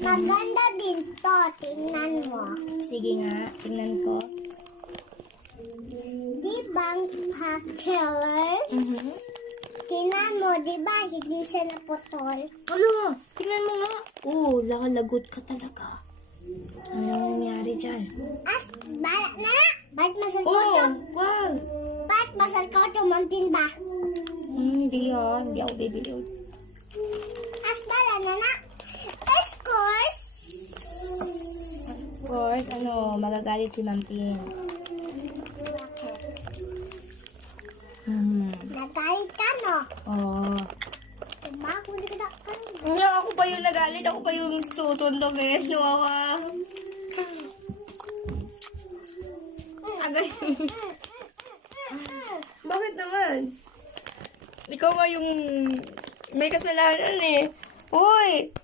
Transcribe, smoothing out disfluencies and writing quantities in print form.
Maganda din to. Tingnan mo. Sige nga, tingnan ko. Di ba ang killer? Tingnan mo, di ba hindi siya naputol? Ano? Tingnan mo nga. Lakalagot ka talaga. Ano nangyari dyan? Bala na! Ba't masal ko to? Wag! Ba't masal ko to? Mountain ba? Hindi ha. Hindi ako bibili. Bala na! Of course! Of course, magagalit si Ma'am Pin. Nagalit ka, no? Oo. Diba? Kung di ka Ako pa yung nagalit. Ako pa yung susundog eh. Nawawa. Agay. Bakit naman? Ikaw nga yung may kasalanan eh. Uy!